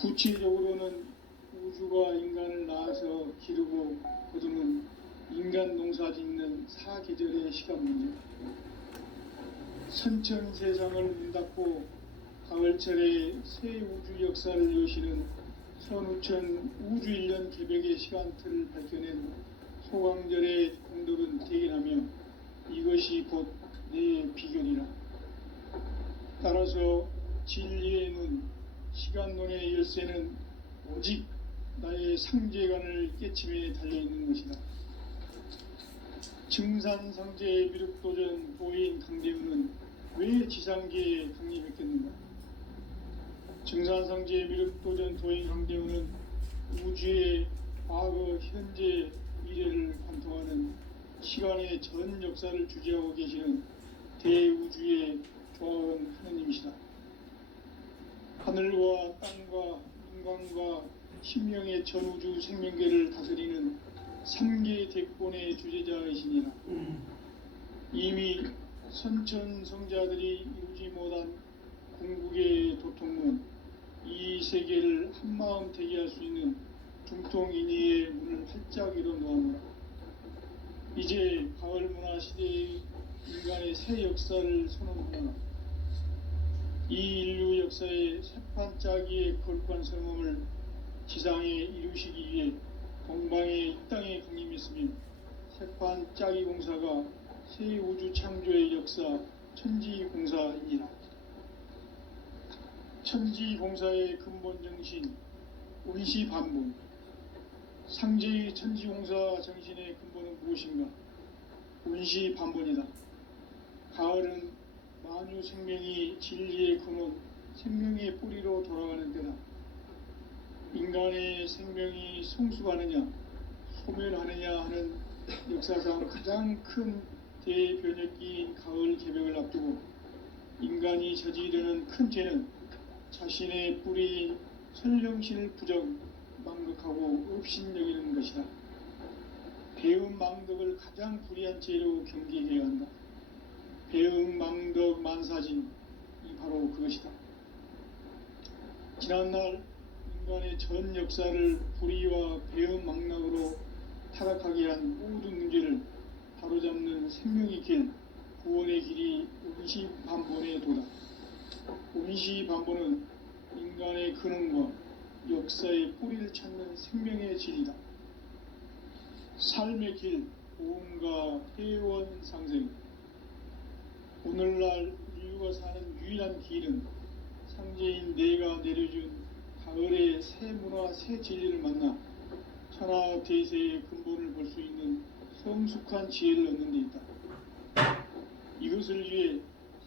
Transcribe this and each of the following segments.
구체적으로는 우주가 인간을 낳아서 기르고 거두는 인간 농사 짓는 사계절의 시간 문제, 선천 세상을 문 닫고 가을철에 새 우주 역사를 여시는 선우천 우주 1년 개벽의 시간틀을 밝혀낸 소강절의 공덕은 대견하며 이것이 곧 내 비결이라. 따라서 진리의 눈, 시간론의 열쇠는 오직 나의 상제관을 깨침에 달려있는 것이다. 증산상제의 미륵도전 도인 강대우는 왜 지상계에 강림했겠는가? 증산상제의 미륵도전 도인 강대우는 우주의 과거, 현재, 미래를 관통하는 시간의 전 역사를 주재하고 계시는 대우주의 조화원 하느님이시다. 하늘과 땅과 인간과 신명의 전우주 생명계를 다스리는 3개 대권의 주제자이시니라. 이미 선천성자들이 이루지 못한 궁극의 도통문, 이 세계를 한마음 대기할 수 있는 중통인의의 문을 활짝 열어 놓아노라. 이제 가을 문화 시대의 인간의 새 역사를 선언하노라. 이 인류 역사의 새판짜기의 거룩한 성음을 지상에 이루시기 위해 동방의 이 땅에 강림했으며 새판짜기 공사가 새 우주 창조의 역사 천지공사이니라. 천지공사의 근본 정신 운시반복. 상제의 천지공사 정신의 근본은 무엇인가? 운시반복이다. 가을은 만유 생명이 진리의 근원, 생명의 뿌리로 돌아가는 때다. 인간의 생명이 성숙하느냐, 소멸하느냐 하는 역사상 가장 큰 대변혁기인 가을 개벽을 앞두고 인간이 저지르는 큰 죄는 자신의 뿌리인 설령신을 부정, 망극하고 업신여기는 것이다. 배음 망덕을 가장 불의한 죄로 경계해야 한다. 배음 망덕 만사진이 바로 그것이다. 지난날 인간의 전 역사를 불의와 배음 망락으로 타락하게 한 모든 문제를 바로잡는 생명의 길, 구원의 길이 운시반본의 도다. 운시반본은 인간의 근원과 역사의 뿌리를 찾는 생명의 질이다. 삶의 길, 보험과 회원 상생. 오늘날 인류가 사는 유일한 길은 상제인 내가 내려준 가을의 새 문화, 새 진리를 만나 천하 대세의 근본을 볼 수 있는 성숙한 지혜를 얻는 데 있다. 이것을 위해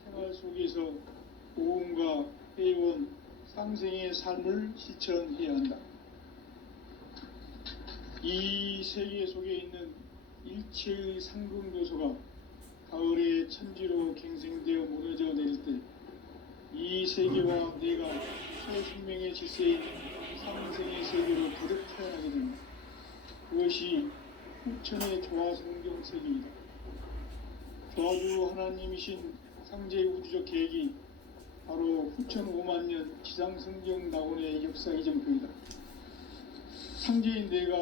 생활 속에서 보험과 회원, 상생의 삶을 실천해야 한다. 이 세계 속에 있는 일체의 상금교소가 가을의 천지로 갱생되어 무너져 내릴 때 이 세계와 내가 새 생명의 질서인 상생의 세계로 거듭 태어나게 됩니다. 그것이 후천의 조화성경 세계이다. 조화주 하나님이신 상제의 우주적 계획이 바로 후천 5만 년 지상성경 낙원의 역사 이정표이다. 상제인 내가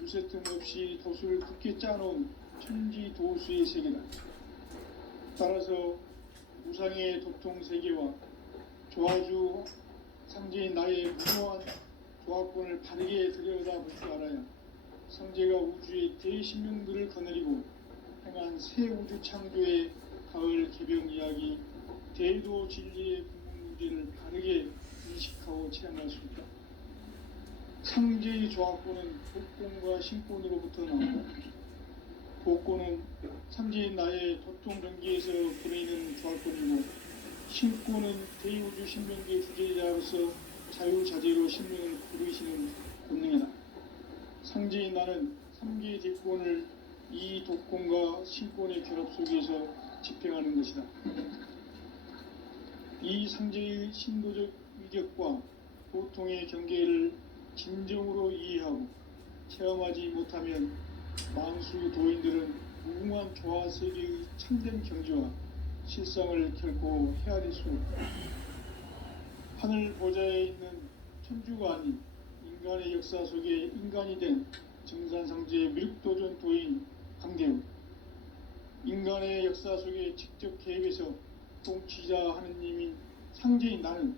무쇠틈 없이 도수를 굳게 짜놓은 천지도수의 세계다. 따라서 우상의 도통세계와 조화주 상제인 나의 무모한 조합권을 바르게 들여다볼 줄 알아야 상제가 우주의 대신명들을 거느리고 행한 새 우주 창조의 가을 개벽 이야기, 대도 진리의 궁극 문제를 바르게 인식하고 체험할 수 있다. 상제의 조합권은 복권과 신권으로부터 나온다. 복권은 상제인 나의 도통전기에서 보내는 조합권이고, 신권은 대우주 신명계 주제자로서 자유자재로 신명을 부르시는 본능이다. 상제인 나는 3개의 대권을 이 독권과 신권의 결합 속에서 집행하는 것이다. 이 상제의 신도적 위력과 보통의 경계를 진정으로 이해하고 체험하지 못하면 만수 도인들은 무궁한 조화세계의 참된 경지와 실상을 결코 헤아릴 수 없다. 하늘 보좌에 있는 천주가 아닌 인간의 역사 속에 인간이 된 정산상제의 미륵도전 도인 강대우, 인간의 역사 속에 직접 개입해서 통치자 하느님인 상제인 나는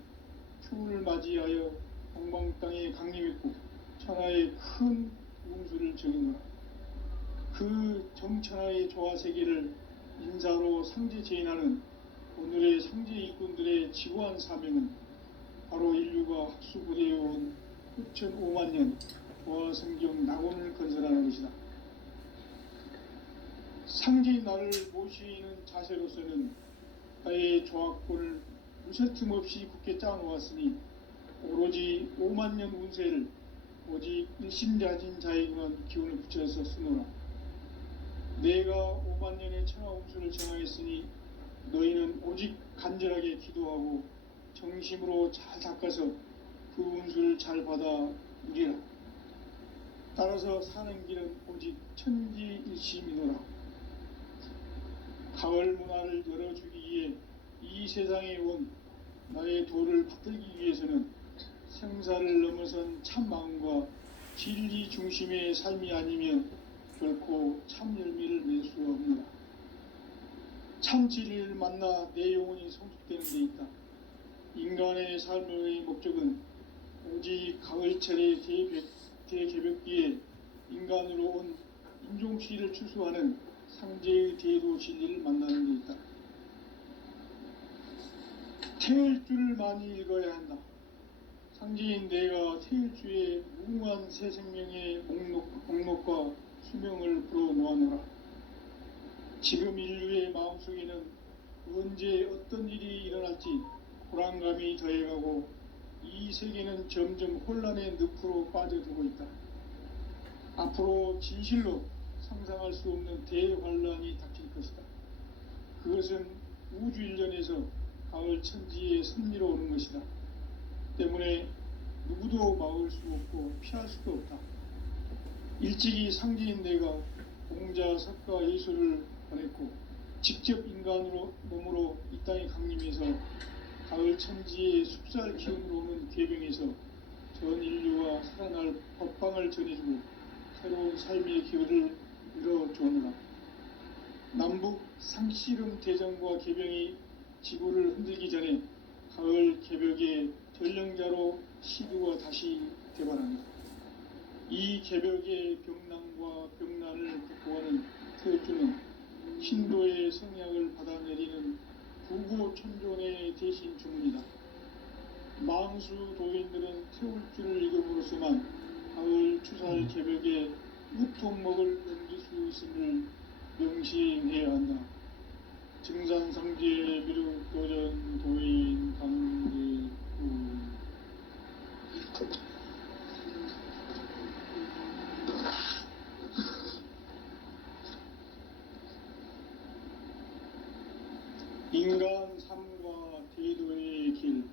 추운을 맞이하여 동방 땅에 강림했고 천하의 큰 우음수를 정의노라. 그 정천하의 조화 세계를 인사로 상제 제인하는 오늘의 상제 일꾼들의 지구한 사명은 바로 인류가 학수고대해온 6,500만 년 조화 성경 낙원을 건설하는 것이다. 상제인 나를 모시는 자세로서는 나의 조화권을 무쇠 틈 없이 굳게 짜놓았으니 오로지 5만 년 운세를 오직 일심자진 자에게만 기운을 붙여서 쓰노라. 내가 5만 년의 천하 운수를 정하였으니 너희는 오직 간절하게 기도하고 정심으로 잘 닦아서 그 운수를 잘 받아 누리라. 따라서 사는 길은 오직 천지일심이노라. 가을 문화를 열어주기 위해 이 세상에 온 나의 도를 받들기 위해서는 생사를 넘어선 참 마음과 진리 중심의 삶이 아니면 결코 참 열매를 맺을 수 없노라. 참 진리를 만나 내 영혼이 성숙되는 데 있다. 인간의 삶의 목적은 오직 가을철의 대개벽기에 인간으로 온 인종시를 추수하는 상제의 대도 진리를 만나는 데 있다. 태일주를 많이 읽어야 한다. 상제인 내가 태일주의 무궁한 새 생명의 목록과 수명을 불어놓아노라. 지금 인류의 마음속에는 언제 어떤 일이 일어날지 불안감이 더해가고 이 세계는 점점 혼란의 늪으로 빠져들고 있다. 앞으로 진실로 상상할 수 없는 대환란이 닥칠 것이다. 그것은 우주 일련에서 가을 천지의 섭리로 오는 것이다. 때문에 누구도 막을 수 없고 피할 수도 없다. 일찍이 상제인 내가 공자, 석가, 예수를 보냈고 직접 인간으로 몸으로 이 땅에 강림해서 가을 천지의 숲살 기운으로 오는 계병에서 전 인류와 살아날 법방을 전해주고 새로운 삶의 기회를 이뤄주느라. 남북 상씨름 대전과 개병이 지구를 흔들기 전에 가을 개벽의 전령자로 시두가 다시 개발합니다. 이 개벽의 병난과 병난을 극복하는 태일주는 신도의 성약을 받아내리는 구고천존의 대신 주문이다. 망수 도인들은 태울주를 읽음으로써만 가을 추살 개벽에 우통목을 넘길 수 있음을 명심해야 한다. 증산상제 미륵도전 도인 강대우. 인간 삶과 대도의 길.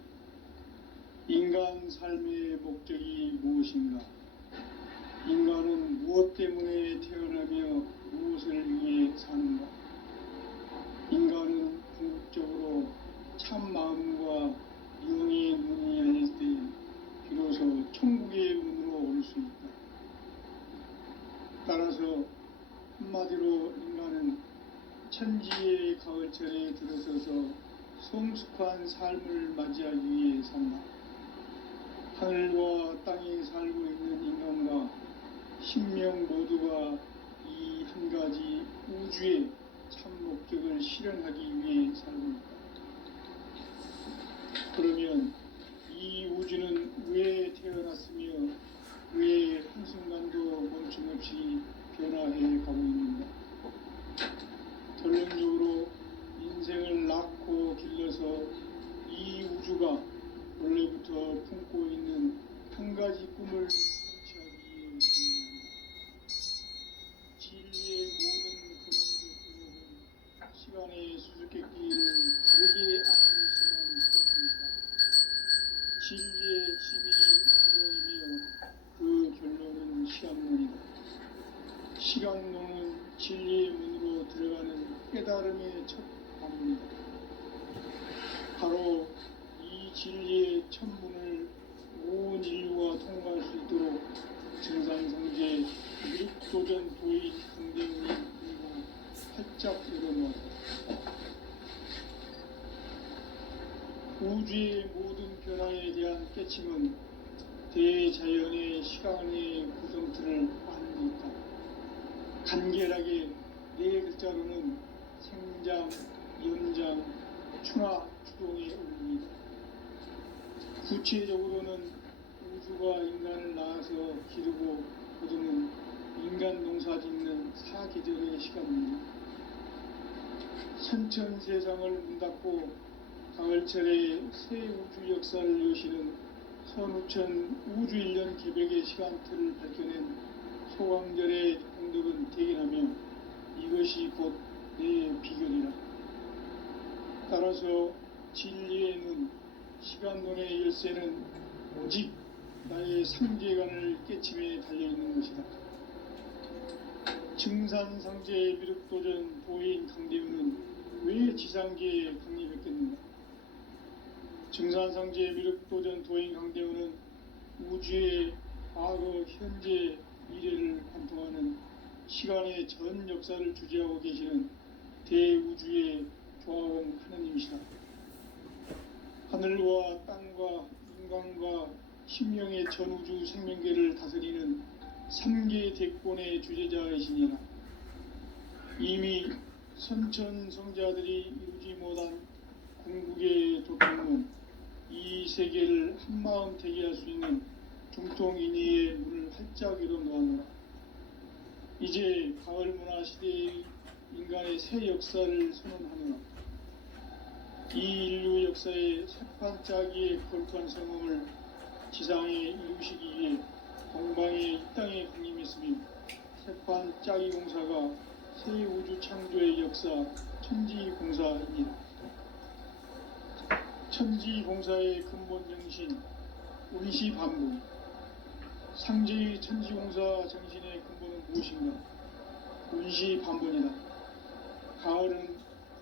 인간 삶의 목적이 무엇인가? 인간은 무엇 때문에 태어나며 무엇을 위해 사는가? 인간은 궁극적으로 참 마음과 영의 문이 열릴 때 비로소 천국의 문으로 올 수 있다. 따라서 한마디로 인간은 천지의 가을철에 들어서서 성숙한 삶을 맞이하기 위해 산다. 하늘과 땅에 살고 있는 인간과 신명 모두가 이 한 가지 우주의 참 목적을 실현하기 위해 살고 있다. 그러면 이 우주는 왜 태어났으며 왜 한순간도 멈춤없이 변화해 가고 있는가? 결론적으로 인생을 낳고 길러서 이 우주가 원래부터 품고 있는 한 가지 꿈을 성취하기 위해 존재한다. 진리의 모든 근원적 의욕은 시간의 수수께끼를 바르게 안을 수만 있다. 진리의 힘이 근원이며 그 결론은 시간론이다. 시간론은 진리의 문으로 들어가는 깨달음의 첫 방문이다. 바로 이 진리의 첫 문을 온 깨침은 대자연의 시간의 구성틀을 아닙니까? 간결하게 네 글자로는 생장, 연장, 추나 추동의 의미입니다. 구체적으로는 우주가 인간을 낳아서 기르고 거두는 인간 농사 짓는 사계절의 시간입니다. 선천 세상을 문닫고 가을철에 새 우주 역사를 여시는 선우천 우주일년 개백의 시간틀을 밝혀낸 소강절의 공덕은 대견하며 이것이 곧 내 비결이라. 따라서 진리의 눈, 시간론의 열쇠는 오직 나의 상제관을 깨침에 달려있는 것이다. 증산상제 미륵도전 도인 강대우는 왜 지상계에 강림했겠는가? 증산상제 미륵도전 도인 강대우는 우주의 과거, 현재, 미래를 관통하는 시간의 전 역사를 주재하고 계시는 대우주의 조화원 하느님이시다. 하늘과 땅과 인간과 신명의 전우주 생명계를 다스리는 3개 대권의 주제자이시니라. 이미 선천성자들이 이루지 못한 궁극의 도통은 이 세계를 한마음 되게 할 수 있는 중통인의의 문을 활짝 열어 놓았노라. 이제 가을 문화 시대의 인간의 새 역사를 선언하노라. 이 인류 역사의 새판짜기의 거룩한 성공을 지상에 이루시기 위해 동방의 이 땅에 강림했으며 새판짜기 공사가 새 우주 창조의 역사 천지공사입니다. 천지공사의 근본 정신 운시반복. 상제의 천지공사 정신의 근본은 무엇인가? 운시반복이다. 가을은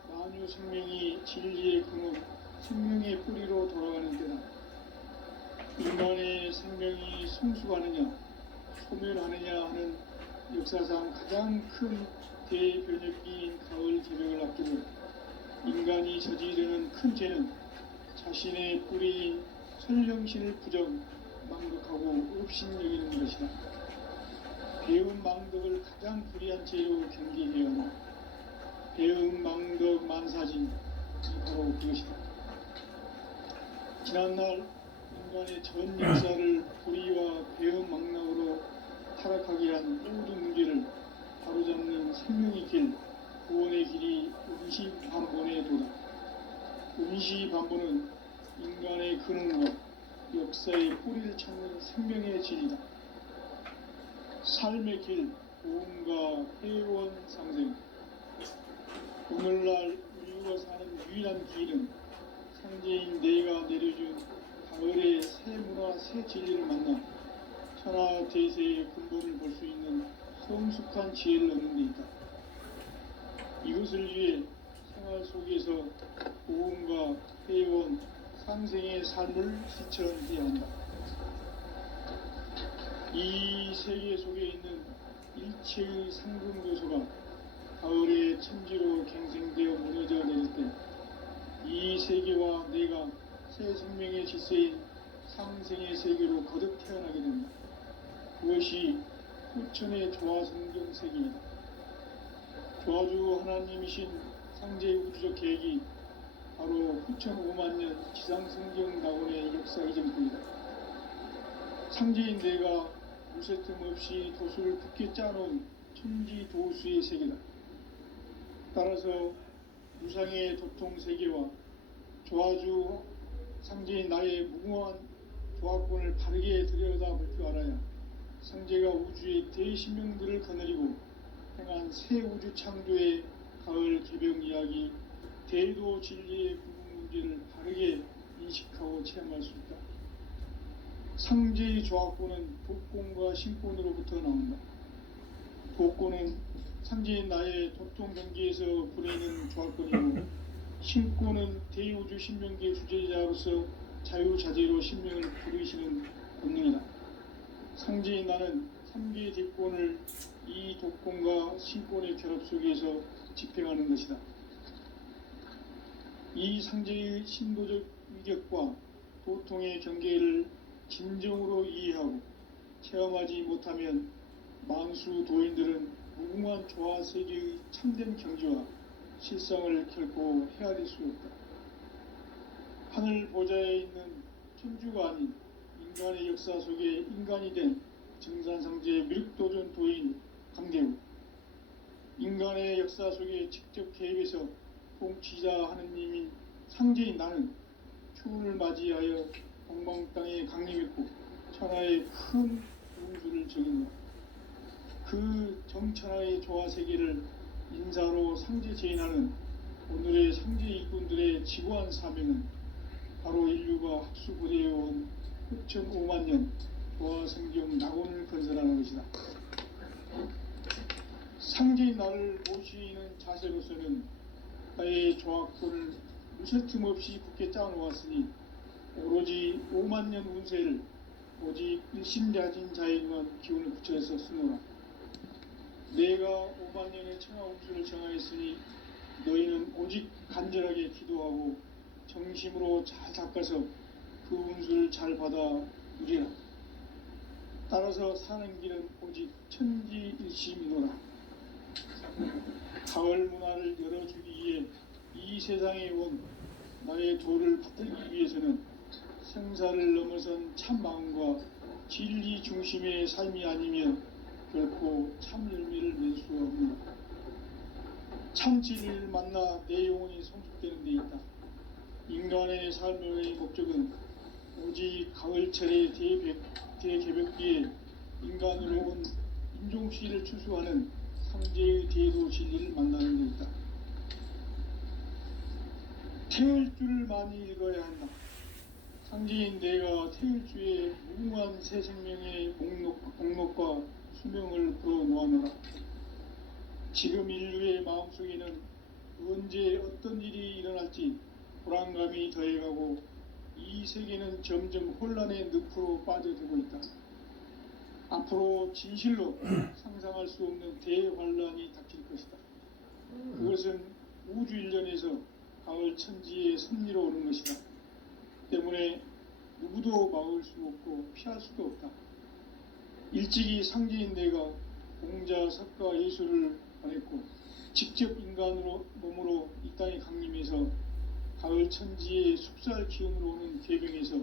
만유 생명이 진리의 근원, 생명의 뿌리로 돌아가는 때다. 인간의 생명이 성숙하느냐, 소멸하느냐 하는 역사상 가장 큰 대변혁기인 가을 개벽을 앞두고 인간이 저지르는 큰 죄는 자신의 뿌리인 설령신을 부정, 망덕하고 업신여기는 것이다. 배운 망덕을 가장 불의한 죄로 경계해야 하나 배은 망덕 만사진이 바로 그것이다. 지난날 인간의 전 역사를 불의와 배은 망락으로 타락하게 한 모든 문제를 바로잡는 생명의 길, 구원의 길이 운시반본의 도다. 운시반본은 인간의 근원과 역사의 뿌리를 찾는 생명의 진이다. 삶의 길, 보험과 회원 상생. 오늘날 인류가 사는 유일한 길은 상제인 내가 내려준 가을의 새 문화, 새 진리를 만나 천하 대세의 근본을 볼 수 있는 성숙한 지혜를 얻는 데 있다. 이것을 위해 생활 속에서 보험과 회원, 상생의 삶을 실천해야 한다. 이 세계 속에 있는 일체의 상금 요소가 가을의 천지로 갱생되어 무너져 내릴 때 이 세계와 내가 새 생명의 질서인 상생의 세계로 거듭 태어나게 된다. 그것이 후천의 조화성경 세계이다. 조화주 하나님이신 상제의 우주적 계획이 바로 후천 5만년 지상성경 낙원의 역사 이전뿐이다. 상제인 내가 무쇠틈 없이 도수를 굳게 짜놓은 천지도수의 세계다. 따라서 무상의 도통세계와 조화주 상제인 나의 무궁한 조화권을 바르게 들여다볼 줄 알아야 상제가 우주의 대신명들을 거느리고 행한 새 우주 창조의 가을 개벽 이야기, 대도 진리의 구분 문제를 바르게 인식하고 체험할 수 있다. 상제의 조화권은 도권과 신권으로부터 나온다. 도권은 상제인 나의 도통 경계에서 부리는 조화권이고, 신권은 대우주 신명계 주제자로서 자유자재로 신명을 부르시는 본능이다. 상제인 나는 3개의 대권을 이 도권과 신권의 결합 속에서 집행하는 것이다. 이 상제의 신도적 위격과 고통의 경계를 진정으로 이해하고 체험하지 못하면 만수 도인들은 무궁한 조화 세계의 참된 경지와 실상을 결코 헤아릴 수 없다. 하늘 보좌에 있는 천주가 아닌 인간의 역사 속에 인간이 된 증산상제 미륵도전 도인 강대우, 인간의 역사 속에 직접 개입해서 통치자 하느님인 상제인 나는 추운을 맞이하여 동방 땅에 강림했고 천하의 큰 운수를 정했노라. 그 정천하의 조화 세계를 인사로 상제 제인하는 오늘의 상제 일꾼들의 지고한 사명은 바로 인류가 학수고대해온 흑천 5만 년 조화 성경 낙원을 건설하는 것이다. 상제인 나를 모시는 자세로서는 나의 조화권을 무쇠틈 없이 굳게 짜놓았으니 오로지 5만 년 운세를 오직 일심야진 자에게만 기운을 붙여서 쓰노라. 내가 5만 년의 천하 운수를 정하였으니 너희는 오직 간절하게 기도하고 정심으로 잘 닦아서 그 운수를 잘 받아 누리라. 따라서 사는 길은 오직 천지일심이노라. 가을 문화를 열어주기 위해 이 세상에 온 나의 도를 받들기 위해서는 생사를 넘어선 참 마음과 진리 중심의 삶이 아니면 결코 참 열매를 낼 수 없는 참 진리를 만나 내 영혼이 성숙되는 데 있다. 인간의 삶의 목적은 오직 가을철의 대개벽기에 인간으로 온 인종씨를 추수하는 상제의 대도 진리를 만나는 데 있다. 태울 줄을 많이 읽어야 한다. 상제인 내가 태울 주의 무궁한 새 생명의 목록과 수명을 풀어놓아노라. 지금 인류의 마음속에는 언제 어떤 일이 일어날지 불안감이 더해가고 이 세계는 점점 혼란의 늪으로 빠져들고 있다. 앞으로 진실로 상상할 수 없는 대환란이 닥칠 것이다. 그것은 우주 일련에서 가을 천지의 섭리로 오는 것이다. 때문에 누구도 막을 수 없고 피할 수도 없다. 일찍이 상제인 내가 공자, 석가, 예수를 보냈고 직접 인간으로 몸으로 이 땅에 강림해서 가을 천지의 숙살 기운으로 오는 계병에서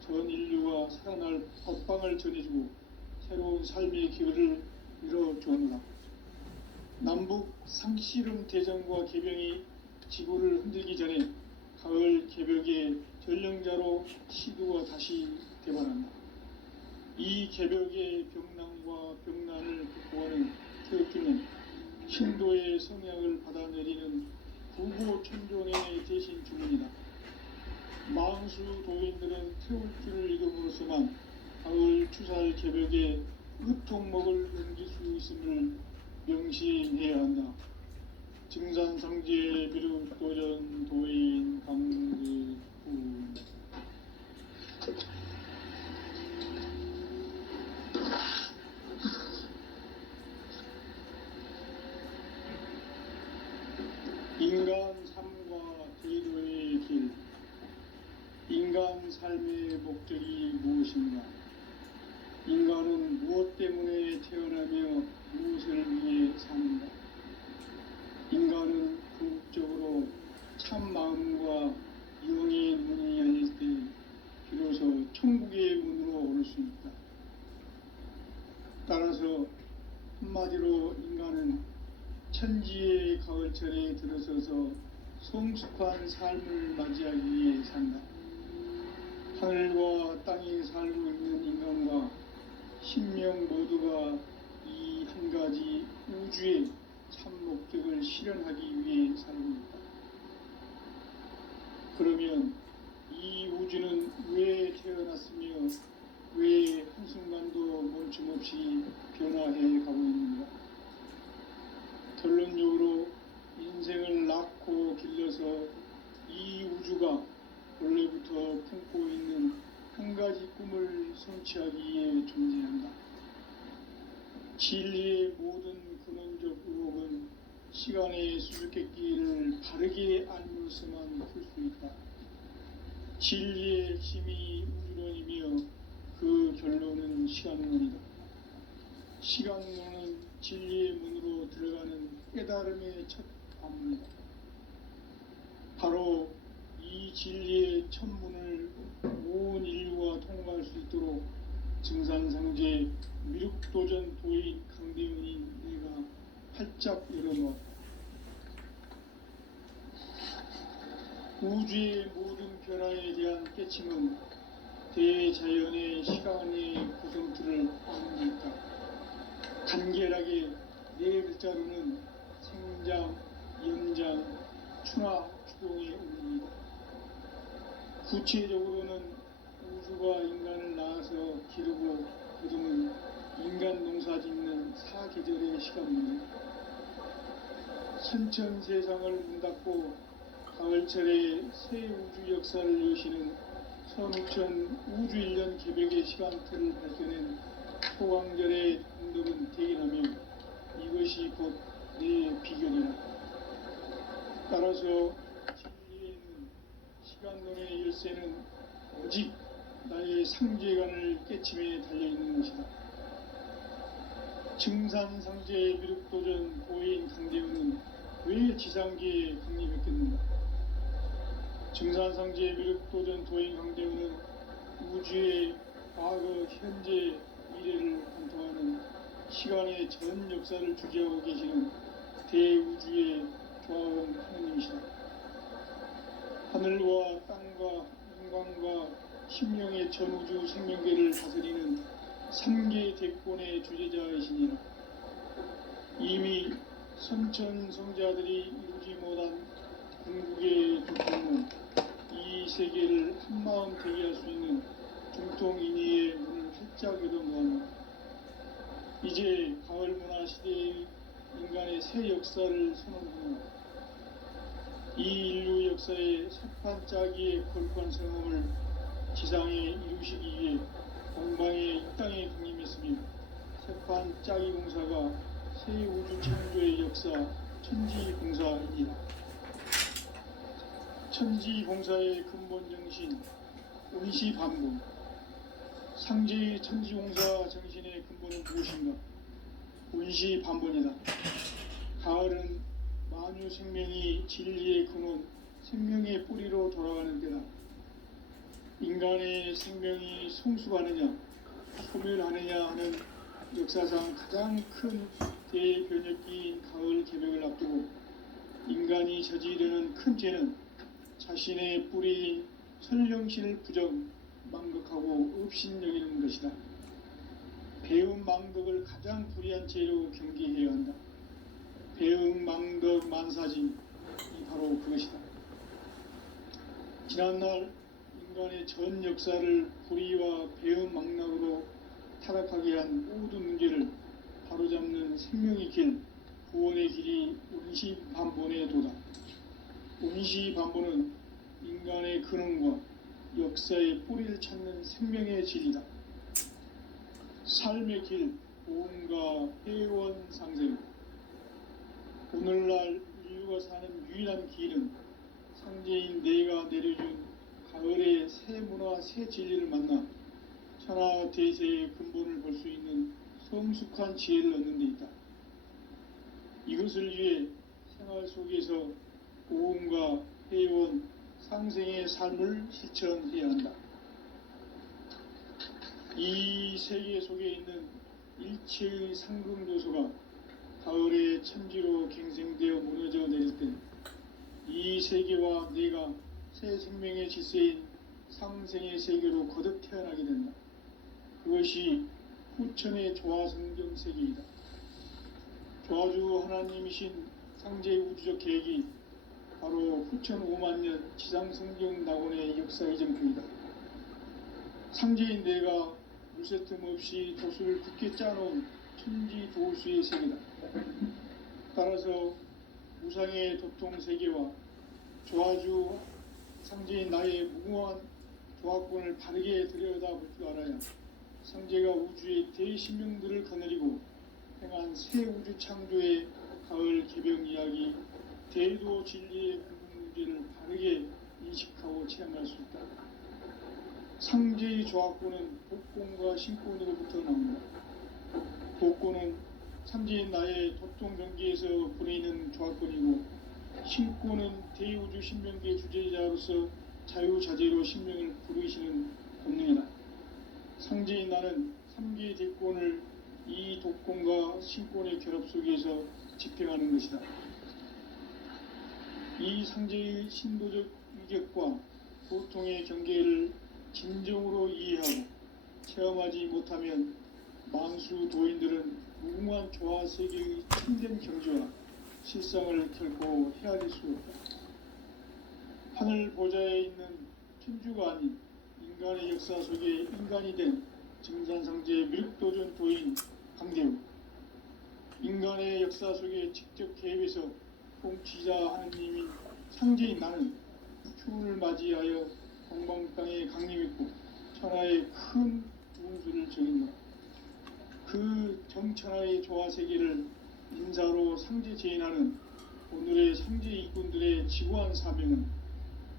전 인류가 살아날 법방을 전해주고 새로운 삶의 기회를 이뤄주오노라. 남북 상씨름 대전과 계병이 지구를 흔들기 전에 가을 개벽의 전령자로 시두가 다시 대발한다. 이 개벽의 병난과 병난을 극복하는 태극기는 신도의 성약을 받아내리는 부고천존의 대신 주문이다. 만수 도인들은 태울 줄을 읽음으로써만 가을 추살 개벽에 흡통목을 넘길 수 있음을 명심해야 한다. 증산상제 미륵도전 도인 강대우. 인간 삶과 제도의 길. 인간 삶의 목적이 무엇인가? 인간은 무엇 때문에 태어나며 무엇을 위해 사는가? 인간은 궁극적으로 참 마음과 영의 문이 열릴 때 비로소 천국의 문으로 오를 수 있다. 따라서 한마디로 인간은 천지의 가을철에 들어서서 성숙한 삶을 맞이하기 위해 산다. 하늘과 땅에 살고 있는 인간과 신명 모두가 이 한 가지 우주의 참 목적을 실현하기 위해 살고 있다. 그러면 이 우주는 왜 태어났으며 왜 한순간도 멈춤없이 변화해 가고 있는가? 결론적으로 인생을 낳고 길러서 이 우주가 원래부터 품고 있는 한 가지 꿈을 성취하기 위해 존재한다. 진리의 모든 근원적 의혹은 시간의 수수께끼를 바르게 알면서만 풀 수 있다. 진리의 핵심이 우주론이며 그 결론은 시간론이다. 시간론은 진리의 문으로 들어가는 깨달음의 첫 관문이다. 바로 이 진리의 첫 문을 온 인류가 통과할 수 있도록 증산상제 미륵도전 도인 강대훈인 내가 활짝 열어놓았다. 우주의 모든 변화에 대한 깨침은 대자연의 시간의 구성틀을 아는 데 있다. 간결하게 네 글자로는 생장, 연장, 충화, 추동의 의미이다. 구체적으로는 우주가 인간을 낳아서 기르고 거두는 인간 농사 짓는 사계절의 시간입니다. 선천 세상을 문 닫고 가을철에 새 우주 역사를 여시는 선우천 우주일년 개벽의 시간틀을 밝혀낸 소강절의 동덕은 대견하며 이것이 곧 내 비결이라. 따라서 진리에는 시간론의 열쇠는 오직 나의 상제관을 깨침에 달려있는 것이다. 증산상제 미륵도전 고인 강대훈은 왜 지상계에 강림했겠는가? 증산상제 미륵도전 도인 강대훈은 우주의 과거, 현재, 미래를 관통하는 시간의 전 역사를 주재하고 계시는 대우주의 조화원 하느님이시다. 하늘과 땅과 인간과 심령의 전우주 생명계를 다스리는 3계 대권의 주제자이시니라. 이미 선천성자들이 이루지 못한 궁극의 두통은 이 세계를 한마음 대기할 수 있는 중통인의의 문을 활짝 열어놓았다. 이제 가을 문화 시대의 인간의 새 역사를 선언하며 이 인류 역사의 석판짜기의 거룩한 성험을 지상에 이루시기 위해 동방의 이 땅에 강림했으며 석판짜기 공사가 새 우주 창조의 역사 천지공사이니라. 천지공사의 근본 정신 온시반본. 상제의 천지공사 정신의 근본은 무엇인가? 온시반본이다. 가을은 만유 생명이 진리의 근원, 생명의 뿌리로 돌아가는 때다. 인간의 생명이 성숙하느냐, 소멸하느냐 하는 역사상 가장 큰 대변혁기인 가을 개벽을 앞두고 인간이 저지르는 큰 죄는 자신의 뿌리인 설령신을 부정, 망덕하고 업신여기는 것이다. 배음 망덕을 가장 불의한 죄로 경계해야 한다. 배음 망덕 만사진이 바로 그것이다. 지난날 인간의 전 역사를 불의와 배음 망락으로 타락하게 한 모든 문제를 바로잡는 생명의 길, 구원의 길이 온시반본의 도다. 온시반본은 인간의 근원과 역사의 뿌리를 찾는 생명의 진리다. 삶의 길, 보험과 회원상생. 오늘날 인류가 사는 유일한 길은 상제인 내가 내려준 가을의 새 문화, 새 진리를 만나 천하 대세의 근본을 볼 수 있는 성숙한 지혜를 얻는 데 있다. 이것을 위해 생활 속에서 보험과 회원, 상생의 삶을 실천해야 한다. 이 세계 속에 있는 일체의 상금 요소가 가을의 천지로 갱생되어 무너져 내릴 때 이 세계와 내가 새 생명의 질서인 상생의 세계로 거듭 태어나게 된다. 그것이 후천의 조화성경 세계이다. 조화주 하나님이신 상제의 우주적 계획이 바로 후천 5만년 지상성경 낙원의 역사 이정표이다. 상제인 내가 물새 틈 없이 도수를 굳게 짜놓은 천지 도수의 세계다. 따라서 우상의 도통 세계와 조화주 상제인 나의 무궁한 조화권을 바르게 들여다볼 줄 알아야 상제가 우주의 대신명들을 거느리고 행한 새 우주 창조의 가을 개벽 이야기, 대도 진리의 궁극 문제를 바르게 인식하고 체험할 수 있다. 상제의 조합구는 복권과 신권으로부터 나옵니다. 복권은 상제인 나의 도통 경기에서 부리는 조합권이고, 신권은 대우주 신명기의 주제자로서 자유자재로 신명을 부르시는 본능이다. 상제인 나는 3개의 대권을 이 독권과 신권의 결합 속에서 집행하는 것이다. 이 상제의 신도적 위격과 보통의 경계를 진정으로 이해하고 체험하지 못하면 만수 도인들은 무궁한 조화 세계의 참된 경지와 실상을 결코 헤아릴 수 없다. 하늘 보좌에 있는 천주가 아닌 인간의 역사 속에 인간이 된 증산상제의 미륵도전 도인 강대우, 인간의 역사 속에 직접 개입해서 통치자 하느님인 상제인 나는 추운을 맞이하여 동방 땅에 강림했고 천하의 큰 운수를 정했노라. 그 정천하의 조화 세계를 인사로 상제 제인하는 오늘의 상제 이꾼들의 지구한 사명은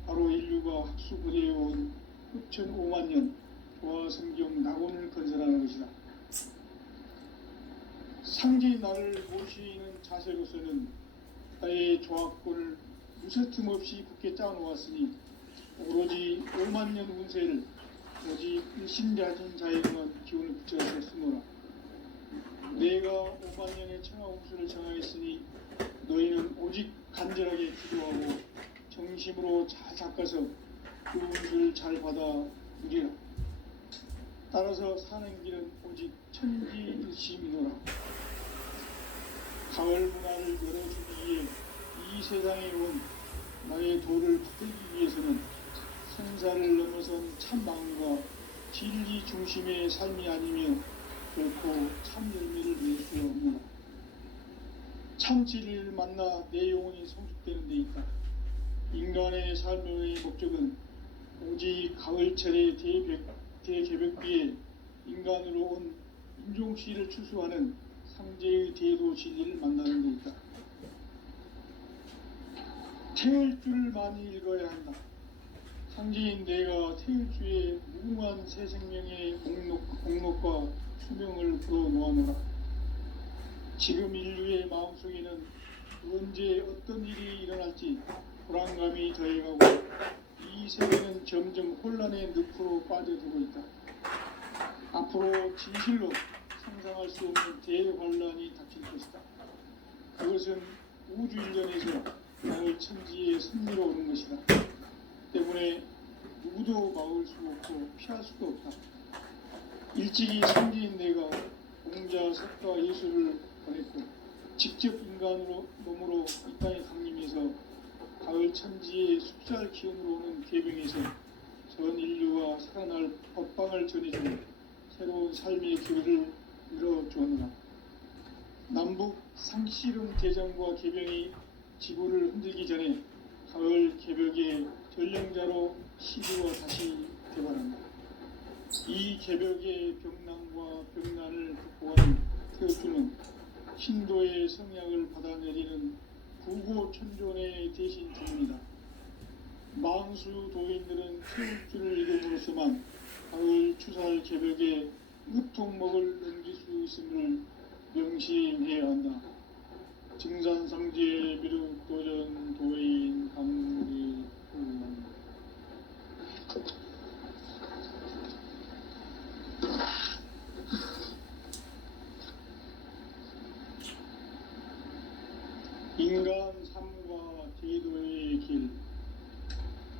바로 인류가 학수부대해온 후천 5만 년 조화 성경 낙원을 건설하는 것이다. 상제의 나를 모시는 자세로서는 나의 조합권을 무쇠틈 없이 굳게 짜놓았으니 오로지 5만 년 운세를 오직 일심자진 자에게만 기운을 붙여서 쓰노라. 내가 5만 년의 청하 운수를 정하였으니 너희는 오직 간절하게 기도하고 정심으로 잘 닦아서 그 운수를 잘 받아 누리라. 따라서 사는 길은 오직 천지일심이노라. 가을 문화를 열어주기 위해 이 세상에 온 나의 도를 받들기 위해서는 생사를 넘어선 참 마음과 진리 중심의 삶이 아니면 결코 참 열매를 낼 수 없노라. 참 진리를 만나 내 영혼이 성숙되는 데 있다. 인간의 삶의 목적은 오직 가을철의 대개벽비에 인간으로 온 인종씨를 추수하는 상제의 대도 진리를 만나는 데 있다. 태을주를 많이 읽어야 한다. 상제인 내가 태을주의 무궁한 새 생명의 목록과 수명을 풀어놓아노라. 지금 인류의 마음속에는 언제 어떤 일이 일어날지 불안감이 더해가고 이 세계는 점점 혼란의 늪으로 빠져들고 있다. 앞으로 진실로 상상할 수 없는 대환란이 닥칠 것이다. 그것은 우주일전에서 가을 천지의 섭리로 오는 것이다. 때문에 누구도 막을 수 없고 피할 수도 없다. 일찍이 상제인 내가 공자, 석가, 예수를 보냈고 직접 인간으로 몸으로 이 땅에 강림해서 가을 천지의 숲살 기운으로 오는 계병에서 전 인류와 살아날 법방을 전해주고 새로운 삶의 길을 열어주었노라. 남북 상씨름 대전과 계병이 지구를 흔들기 전에 가을 개벽의 전령자로 시주가 다시 개발한다. 이 개벽의 병난과 병난을 극복하는 태어주는 신도의 성약을 받아내리는 구고천존의 대신 주문이다. 만수 도인들은 태울주를 읽음으로써만 가을 추살 개벽의 으통목을 넘길 수 있음을 명심해야 한다. 증산상제 미륵도전 도인 강리구. 인간 삶과 제도의 길.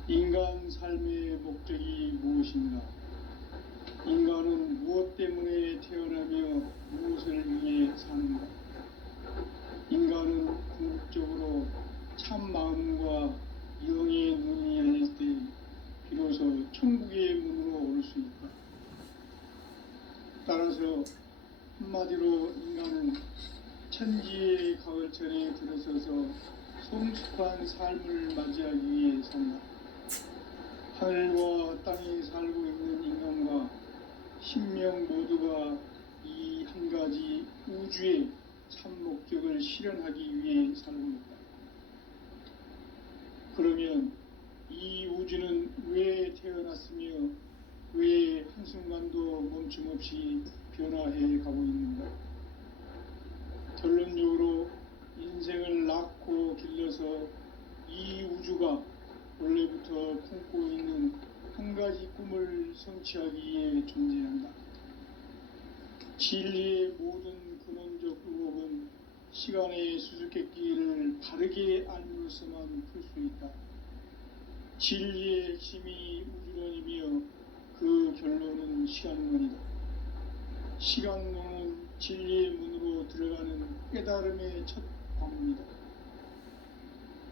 인간 삶의 목적이 무엇인가? 인간은 무엇 때문에 태어나며 무엇을 위해 사는가? 인간은 궁극적으로 참 마음과 영의 눈이 열릴 때 비로소 천국의 문으로 올 수 있다. 따라서 한마디로 인간은 천지의 가을철에 들어서서 성숙한 삶을 맞이하기 위해 산다. 하늘과 땅에 살고 있는 인간과 신명 모두가 이 한 가지 우주의 참 목적을 실현하기 위해 살고 있다. 그러면 이 우주는 왜 태어났으며 왜 한순간도 멈춤없이 변화해 가고 있는가? 결론적으로 인생을 낳고 길러서 이 우주가 원래부터 품고 있는 한 가지 꿈을 성취하기 위해 존재한다. 진리의 모든 근원적 의혹은 시간의 수수께끼를 바르게 알므로서만 풀 수 있다. 진리의 핵심이 우주론이며 그 결론은 시간론이다. 시간론은 진리의 문으로 들어가는 깨달음의 첫 방문이다.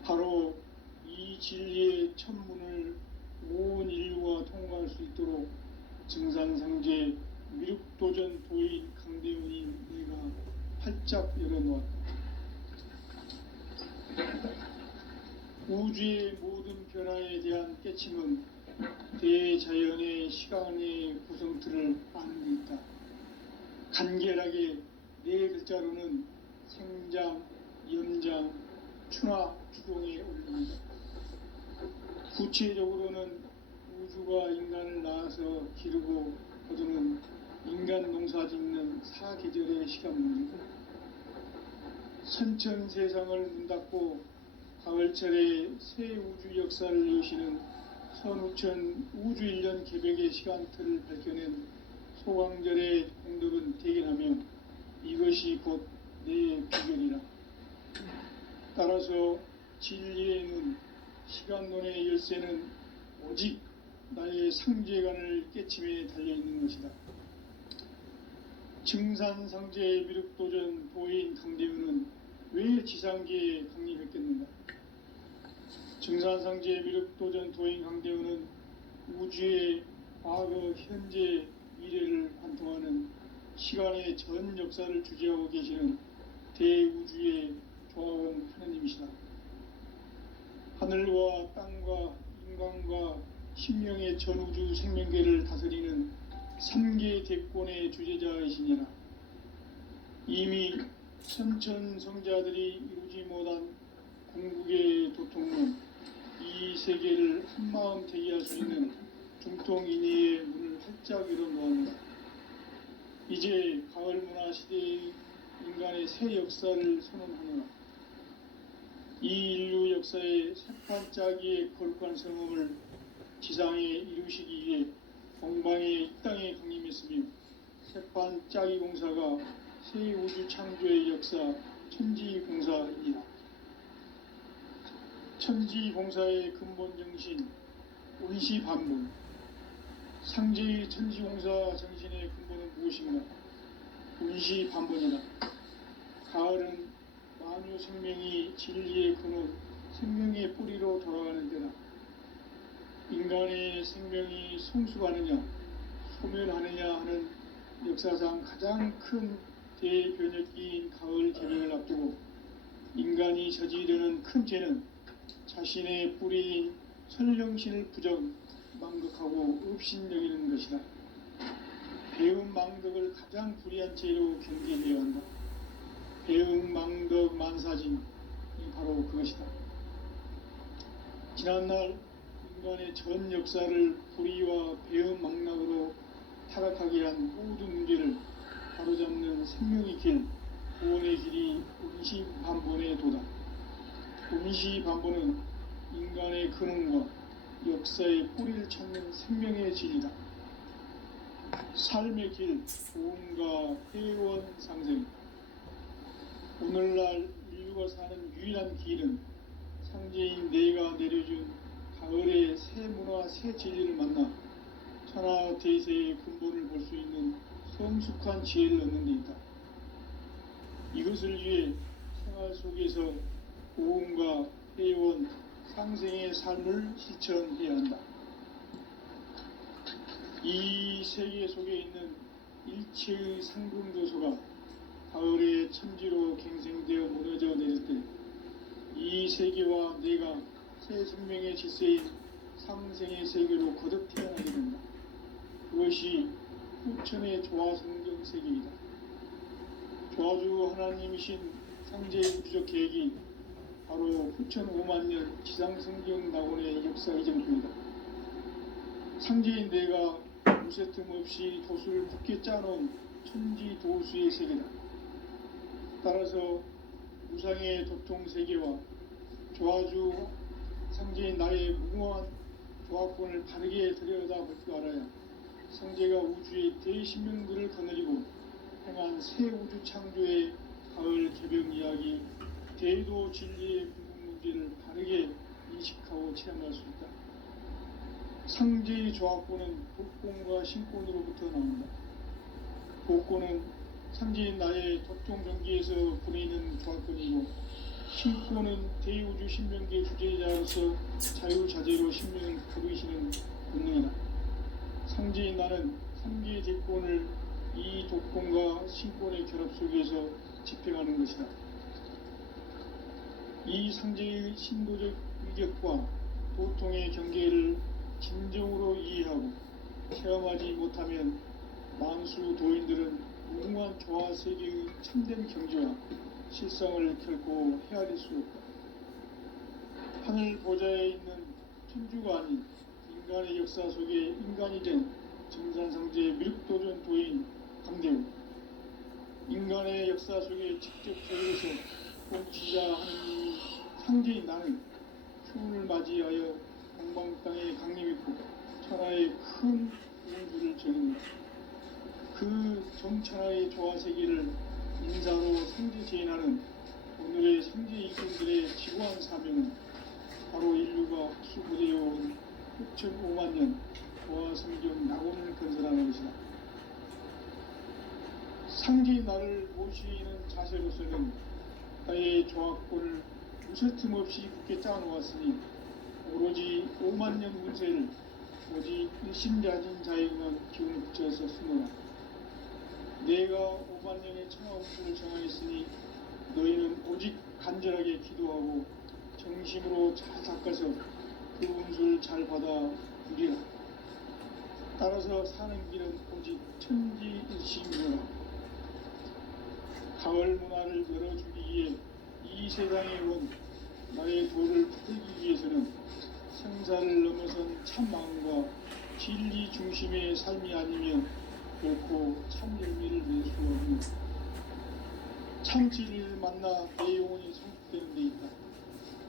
바로 이 진리의 첫 문을 온 인류가 통과할 수 있도록 증산상제 미륵도전 도인 강대훈이 내가 활짝 열어놓았다. 우주의 모든 변화에 대한 깨침은 대자연의 시간의 구성틀을 아는 데 있다. 간결하게 네 글자로는 생장, 연장, 추나 추동에 올립니다. 구체적으로는 우주가 인간을 낳아서 기르고 거두는 인간 농사 짓는 사계절의 시간문이고, 선천 세상을 문 닫고 가을철에 새 우주 역사를 여시는 선우천 우주일년 개벽의 시간틀을 밝혀낸 소강절의 공덕은 대견하며 이것이 곧 내 비결이라. 따라서 진리의 눈, 시간론의 열쇠는 오직 나의 상제관을 깨침에 달려있는 것이다. 증산상제 미륵도전 도인 강대훈은 왜 지상계에 강림했겠는가? 증산상제 미륵도전 도인 강대훈은 우주의 과거, 현재, 미래를 관통하는 시간의 전 역사를 주재하고 계시는 대우주의 조화원 하느님이시다. 하늘과 땅과 인간과 신명의 전우주 생명계를 다스리는 3계 대권의 주제자이시니라. 이미 선천성자들이 이루지 못한 궁극의 도통론, 이 세계를 한마음 대기할 수 있는 중통인의의 문을 활짝 열어놓았다. 이제 가을문화 시대의 인간의 새 역사를 선언하노라. 이 인류 역사의 새판짜기의 거룩한 성음을 지상에 이루시기 위해 동방의 이 땅에 강림했으며, 새판짜기 공사가 새 우주 창조의 역사 천지공사이다. 천지공사의 근본 정신 운시반문, 상제의 천지공사 정신의 근본은 무엇인가? 운시반문이다. 가을은 만유 생명이 진리의 근원, 생명의 뿌리로 돌아가는 때다. 인간의 생명이 성숙하느냐, 소멸하느냐 하는 역사상 가장 큰 대변혁기인 가을 개벽을 앞두고 인간이 저지르는 큰 죄는 자신의 뿌리인 설령신을 부정, 망극하고 업신여기는 것이다. 배움 망덕을 가장 불의한 죄로 경계해야 한다. 배움 망덕 만사진이 바로 그것이다. 지난날 인간의 전 역사를 불의와 배움 망락으로 타락하게 한 모든 문제를 바로잡는 생명의 길, 구원의 길이 운시반본의 도다. 운시반본은 인간의 근원과 역사의 뿌리를 찾는 생명의 진리다. 삶의 길, 도움과 회원 상생. 오늘날 인류가 사는 유일한 길은 상제인 내가 내려준 가을의 새 문화, 새 진리를 만나 천하 대세의 근본을 볼 수 있는 성숙한 지혜를 얻는 데 있다. 이것을 위해 생활 속에서 도움과 회원, 상생의 삶을 실천해야 한다. 이 세계 속에 있는 일체의 상금도소가 가을의 천지로 갱생되어 무너져 내릴 때 이 세계와 내가 새 생명의 질서인 상생의 세계로 거듭 태어나게 된다. 그것이 후천의 조화성경 세계이다. 조화주 하나님이신 상제의 우주적 계획이 바로 후천 5만년 지상성경 낙원의 역사 이전 중이다. 상제인 내가 무새 틈 없이 도수를 굳게 짜놓은 천지 도수의 세계다. 따라서 무상의 도통 세계와 조화주 상제인 나의 무궁한 조합권을 바르게 들여다볼 줄 알아야 성제가 우주의 대신명들을 거느리고 행한 새 우주 창조의 가을 개벽 이야기, 대도 진리의 궁극 문제를 바르게 인식하고 체험할 수 있다. 상제의 조합권은 복권과 신권으로부터 나온다. 복권은 상제인 나의 도통 경기에서 보내는 조합권이고, 신권은 대우주 신명계 주제자로서 자유자재로 신명을 부르시는 본능이다. 상제인 나는 3개의 대권을 이 독권과 신권의 결합 속에서 집행하는 것이다. 이 상제의 신도적 위격과 도통의 경계를 진정으로 이해하고 체험하지 못하면 만수 도인들은 무궁한 조화 세계의 참된 경지와 실상을 결코 헤아릴 수 없다. 하늘 보좌에 있는 천주가 아닌 인간의 역사 속에 인간이 된 증산상제 밀도전 도인 강대우, 인간의 역사 속에 직접 들어서 통치자 하느님이 상제인 나는 추운을 맞이하여 동방 땅에 강림했고 천하의 큰 우주를 정했다. 그 정천하의 조화세계를 인사로 상제 제인하는 오늘의 상제 이권들의 지구한 사명은 바로 인류가 수부되어온 6,500만 년 조화성경 낙원을 건설하는 것이다. 상제인 나를 모시는 자세로서는 나의 조합권을 무쇠틈 없이 굳게 짜놓았으니 오로지 5만 년 운세를 오직 일심자진 자에 의한 기운을 붙여서 쓰노라. 내가 5만 년의 천하 운수를 정하였으니 너희는 오직 간절하게 기도하고 정심으로 잘 닦아서 그 운수를 잘 받아 누리라. 따라서 사는 길은 오직 천지일심이라. 가을 문화를 열어주기 위해 이 세상에 온 나의 도를 붙들기 위해서는 생사를 넘어선 참마음과 진리 중심의 삶이 아니면 결코 참 열매를 낼 수 없는 참 진리를 만나 내 영혼이 성숙되는 데 있다.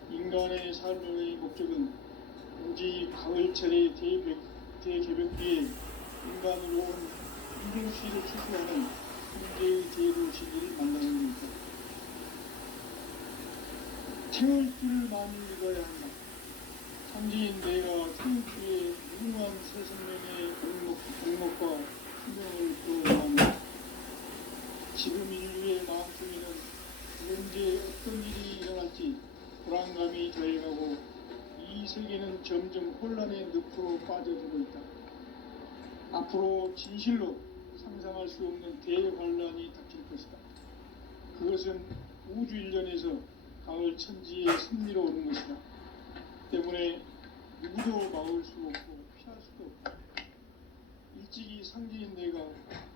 인간의 삶의 목적은 오직 가을철의 대개벽 뒤에 인간으로 온 인생시를 추구하는 현재의 제도 진리를 만나는 것이다. 태울 줄 많이 믿어야 한다. 상지인 내가 태울 주의 무궁한 새 생명의 공목과 수명을 구원한다. 지금 인류의 마음속에는 언제 어떤 일이 일어날지 불안감이 더해가고 이 세계는 점점 혼란의 늪으로 빠져들고 있다. 앞으로 진실로 상상할 수 없는 대환란이 닥칠 것이다. 그것은 우주 일련에서 가을 천지의 승리로 오는 것이다. 때문에 누구도 막을 수 없고 피할 수도 없다. 일찍이 상제인 내가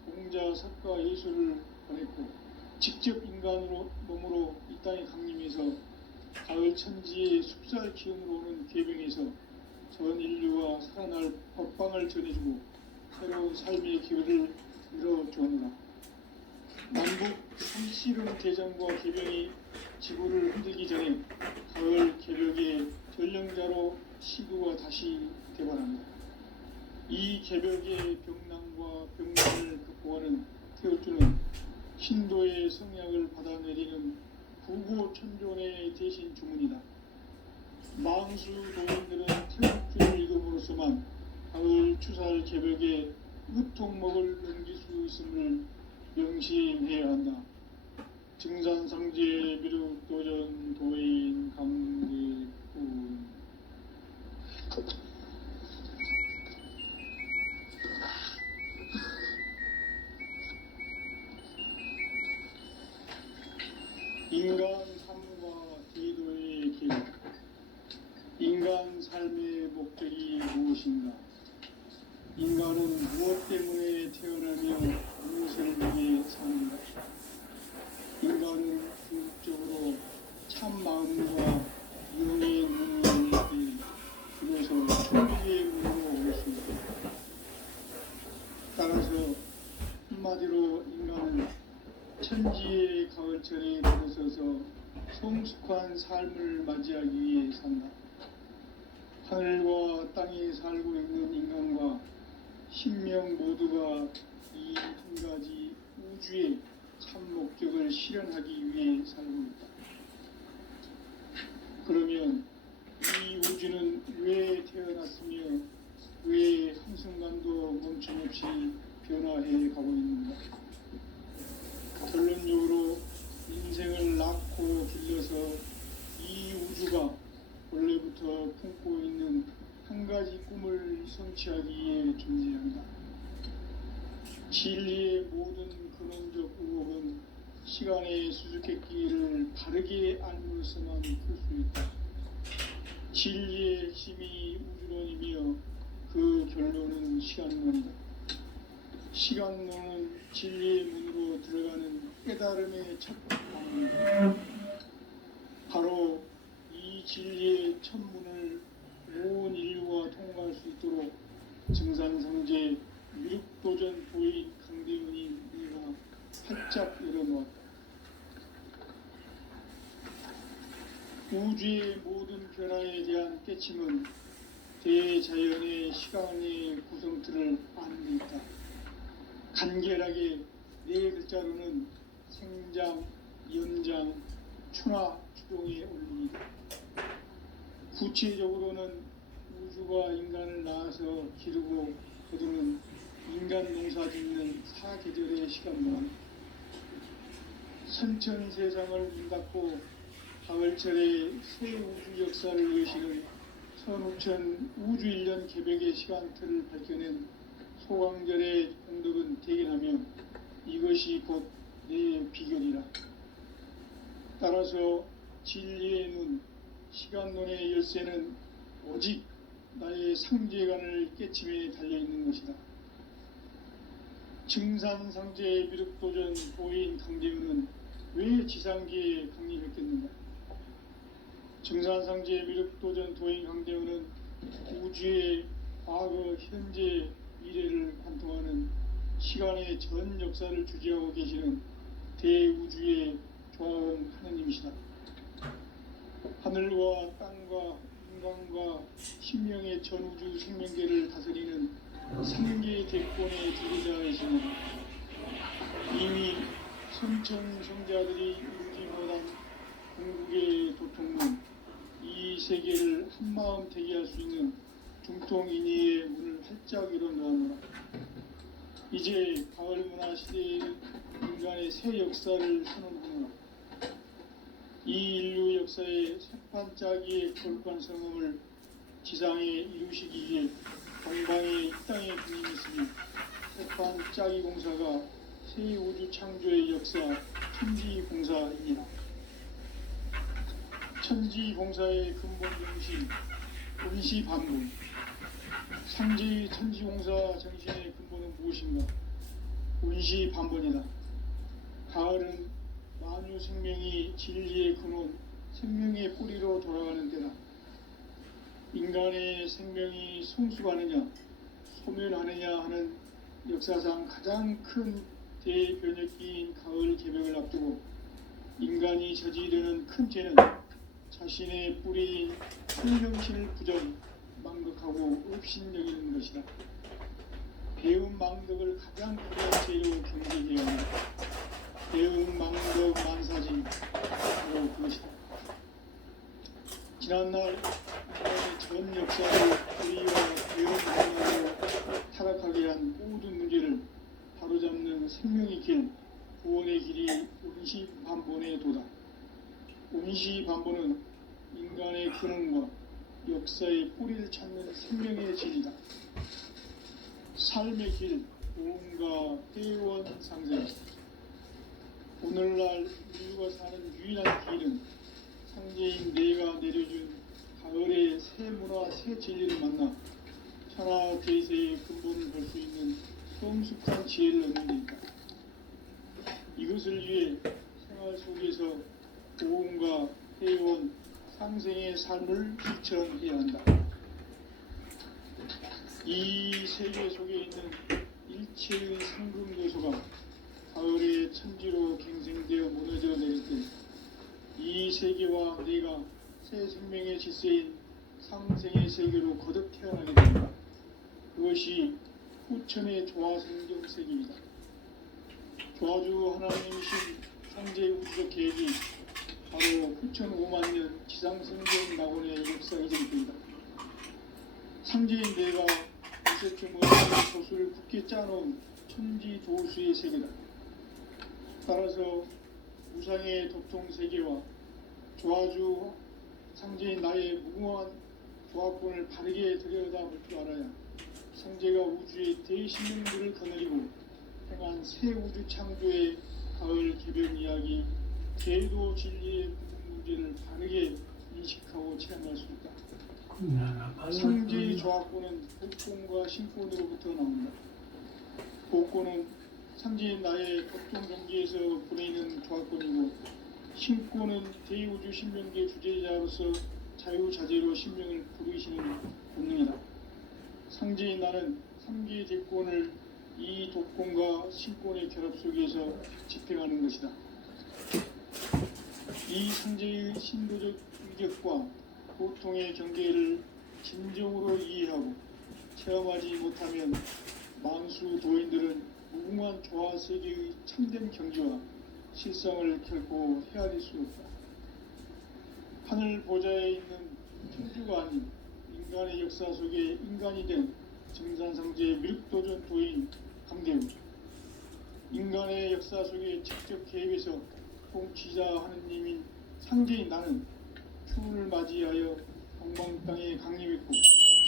공자, 석가, 예수를 보냈고 직접 인간으로 몸으로 이 땅에 강림해서 가을 천지의 숲살 기운으로 오는 계병에서 전 인류와 살아날 법방을 전해주고 새로운 삶의 기회를 이뤄주었노라. 남북 삼씨름 대전과 계병이 지구를 흔들기 전에 가을 개벽의 전령자로 시도가 다시 되발합니다. 이 개벽의 병난과 병난을 극복하는 태우주는 신도의 성약을 받아내리는 구고천존의 대신 주문이다. 망수 도인들은 태우주를 읽음으로써만 가을 추살 개벽의 으통목을 넘길 수 있음을 명심해야 한다. 증산상제 미륵도전 도인 강대군. 인간 삶과 제도의 길. 인간 삶의 목적이 무엇인가? 인간은 무엇 때문에 태어나며 무엇을 위해 사는가? 인간은 궁극적으로 참 마음과 영의 문을 열릴 때 비로소 천국의 문으로 올 수 있다. 한마디로 인간은 천지의 가을철에 들어서서 성숙한 삶을 맞이하기 위해 산다. 하늘과 땅에 살고 있는 인간과 신명 모두가 이 한 가지 우주의 참 목적을 실현하기 위해 살고 있다. 그러면 이 우주는 왜 태어났으며 왜 한순간도 멈춤없이 변화해 가고 있는가? 결론적으로 인생을 낳고 길러서 이 우주가 원래부터 품고 있는 한 가지 꿈을 성취하기 위해 존재한다. 진리의 모든 근원적 의혹은 시간의 수수께끼를 바르게 알므로서만 풀 수 있다. 진리의 핵심이 우주론이며 그 결론은 시간론이다. 시간론은 진리의 문으로 들어가는 깨달음의 첫 방문이다. 바로 이 진리의 첫 문을 온 인류가 통과할 수 있도록 증산성제 미륵도전 도인 강대훈이 우리가 활짝 열어놓았다. 우주의 모든 변화에 대한 깨침은 대자연의 시간의 구성틀을 아는 데 있다. 간결하게 네 글자로는 생장, 연장, 추나 추동의 원리이다. 구체적으로는 우주가 인간을 낳아서 기르고 거두는 인간 농사 짓는 사계절의 시간만 선천 세상을 문 닫고 가을철에 새 우주 역사를 여시는 선우천 우주 1년 개벽의 시간틀을 밝혀낸 소강절의 공덕은 대견하며 이것이 곧 내 비결이라. 따라서 진리의 눈, 시간론의 열쇠는 오직 나의 상제관을 깨침에 달려있는 것이다. 증산상제의 미륵도전 도인 강대훈은 왜 지상계에 강림했겠는가? 증산상제의 미륵도전 도인 강대훈은 우주의 과거, 현재, 미래를 관통하는 시간의 전 역사를 주재하고 계시는 대우주의 조화원 하느님이시다. 하늘과 땅과 인간과 신명의 전우주 생명계를 다스리는 삼계 대권의 주도자이시는 이미 선천성자들이 이루지 못한 궁극의 도통문, 이 세계를 한마음 되게 할 수 있는 중통인의의 문을 활짝 열어놓아노라. 이제 가을 문화 시대의 인간의 새 역사를 선언하노라. 이 인류 역사의 새판짜기의 거룩한 성음을 지상에 이루시기 위해 동방의 이 땅에 군림했으니 새판짜기 공사가 새 우주 창조의 역사 천지공사이니라. 천지공사의 근본 정신 원시반복. 상제의 천지공사 정신의 근본은 무엇인가? 원시반복이다. 가을은 만유 생명이 진리의 근원, 생명의 뿌리로 돌아가는 때다. 인간의 생명이 성숙하느냐, 소멸하느냐 하는 역사상 가장 큰 대변혁기인 가을 개벽을 앞두고 인간이 저지르는 큰 죄는 자신의 뿌리인 성령실 부정, 망극하고 업신여기는 것이다. 배움 망덕을 가장 큰 죄로 경계해야 한다. 배움 망덕 만사지 바로 그것이다. 지난날 인간의 전 역사를 불의와 배움 망덕으로 타락하게 한 모든 문제를 바로잡는 생명의 길, 구원의 길이 원시반본의 도다. 원시반본은 인간의 근원과 역사의 뿌리를 찾는 생명의 진이다. 삶의 길, 보험과 회원 상생. 오늘날 인류가 사는 유일한 길은 상제인 내가 내려준 가을의 새 문화, 새 진리를 만나 천하 대세의 근본을 볼 수 있는 성숙한 지혜를 얻는 데 있다. 이것을 위해 생활 속에서 보험과 회원, 상생의 삶을 실천해야 한다. 이 세계 속에 있는 칠상금도서가 가을의 천지로 갱생되어 무너져 내릴 때 이 세계와 내가 새 생명의 질서인 상생의 세계로 거듭 태어나게 됩니다. 그것이 후천의 조화성경 세계입니다. 조화주 하나님이신 상제의 우주적 계획이 바로 후천 5만년 지상성경 낙원의 역사 이전입니다. 상제인 내가 이세쯤 의학의 조수를 굳게 짜놓은 천지 조수의 세계다. 따라서 우상의 도통 세계와 조화주 상제인 나의 무궁한 조합권을 바르게 들여다볼 줄 알아야 상제가 우주의 대신령들을 거느리고 행한 새 우주 창조의 가을 개변 이야기, 제도 진리의 문제를 바르게 인식하고 체험할 수 있다. 상제의 조합권은 복권과 신권으로부터 나온다. 복권은 상제인 나의 보통 경계에서 보내는 조합권이고, 신권은 대우주 신명계 주제자로서 자유자재로 신명을 부르시는 본능이다. 상제인 나는 3개의 대권을 이 독권과 신권의 결합 속에서 집행하는 것이다. 이 상제의 신도적 위격과 보통의 경계를 진정으로 이해하고 체험하지 못하면 만수 도인들은 무궁한 조화 세계의 참된 경지와 실상을 결코 헤아릴 수 없다. 하늘 보좌에 있는 천주가 아닌 인간의 역사 속에 인간이 된 정산상제의 미륵도전 도인 감대우, 인간의 역사 속에 직접 개입해서 통치자 하느님인 상제인 나는 추운을 맞이하여 동방 땅에 강림했고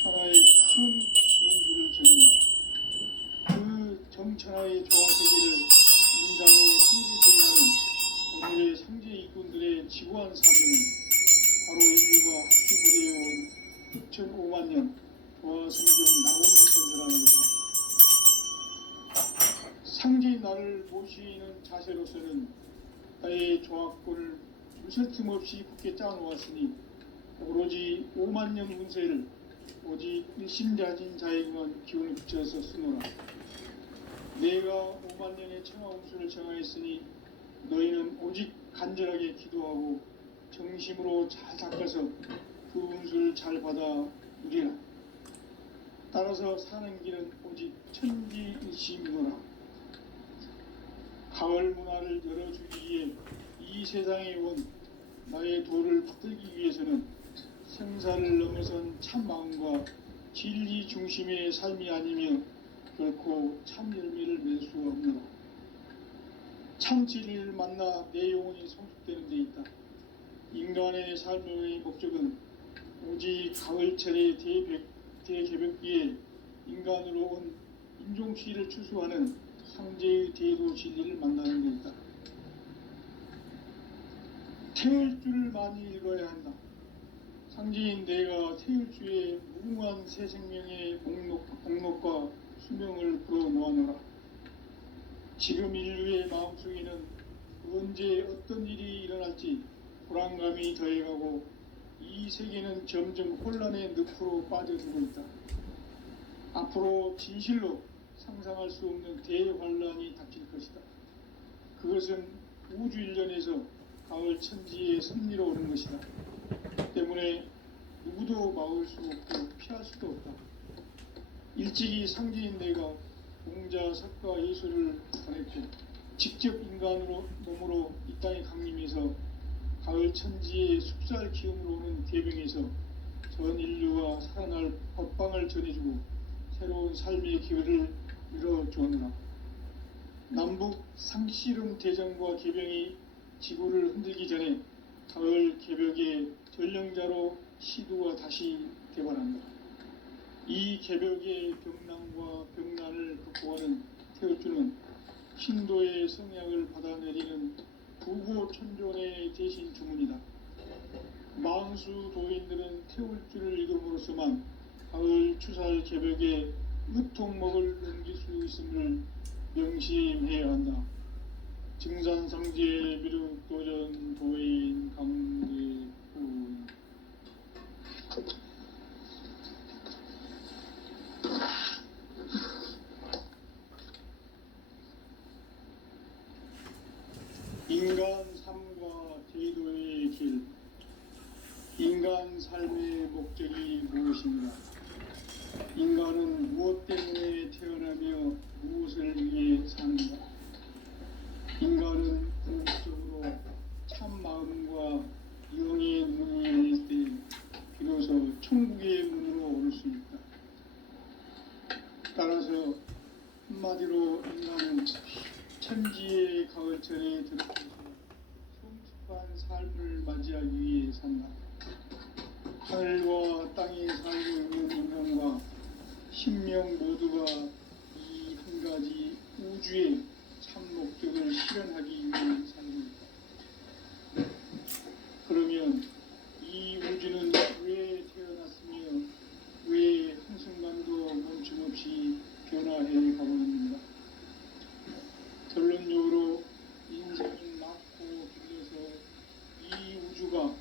천하의 큰 운수를 적용했다. 그 정천하의 조화세계를 인자로 상주 대인하는 오늘의 상제 일꾼들의 지구한 사명은 바로 인류가 합수부대해온 6,500만 년 조화성경 낙원을 건설하는 것이다. 상제인 나를 모시는 자세로서는 나의 조합권을 무슨 틈 없이 굳게 짜놓았으니 오로지 5만 년 운세를 오직 일심자진 자에게만 기운을 붙여서 쓰노라. 내가 5만 년의 천하 운수를 정하였으니 너희는 오직 간절하게 기도하고 정심으로 잘 닦아서 그 운수를 잘 받아 누리라. 따라서 사는 길은 오직 천지일심이노라. 가을 문화를 열어주기 위해 이 세상에 온 나의 도를 받들기 위해서는 생사를 넘어선 참 마음과 진리 중심의 삶이 아니며 결코 참 열매를 맺을 수 없노라. 참 진리를 만나 내 영혼이 성숙되는 데 있다. 인간의 삶의 목적은 오직 가을철의 대개벽기에 인간으로 온 인종치를 추수하는 상제의 대도 진리를 만나는 데 있다. 태을주를 많이 읽어야 한다. 상제인 내가 태을주의 무궁한 새 생명의 목록과 수명을 풀어놓아노라. 지금 인류의 마음속에는 언제 어떤 일이 일어날지 불안감이 더해가고 이 세계는 점점 혼란의 늪으로 빠져들고 있다. 앞으로 진실로 상상할 수 없는 대환란이 닥칠 것이다. 그것은 우주 일련에서 가을 천지의 섭리로 오는 것이다. 때문에 누구도 막을 수 없고 피할 수도 없다. 일찍이 상제인 내가 공자, 석가, 예술을 보냈고 직접 인간으로 몸으로 이 땅에 강림해서 가을 천지의 숲살 기움으로 오는 계병에서 전 인류가 살아날 법방을 전해주고 새로운 삶의 기회를 열어주었노라. 남북 상씨름 대전과 계병이 지구를 흔들기 전에 가을 개벽의 전령자로 시두가 다시 개발한다. 이 개벽의 병난과 병난을 극복하는 태울주는 신도의 성약을 받아내리는 부고천존의 대신 주문이다. 만수 도인들은 태울주를 읽음으로써만 가을 추살 개벽의 으통목을 넘길 수 있음을 명심해야 한다. 증산상제 미륵도전 도인 강대훈. 인간 삶과 제도의 길. 인간 삶의 목적이 무엇인가? 인간은 무엇 때문에 태어나며 무엇을 위해 사는가? 인간은 궁극적으로 참 마음과 영의 문을 열릴 때 비로소 천국의 문으로 오를 수 있다. 따라서 한마디로 인간은 천지의 가을철에 들어서서 성숙한 삶을 맞이하기 위해 산다. 하늘과 땅에 살고 있는 인간과 신명 모두가 이 한 가지 우주의 참 목적을 실현하기 위해 살고 있다. 그러면 이 우주는 왜 태어났으며 왜 한순간도 멈춤없이 변화해 가고 있는가? 결론적으로 인생을 낳고 길러서 이 우주가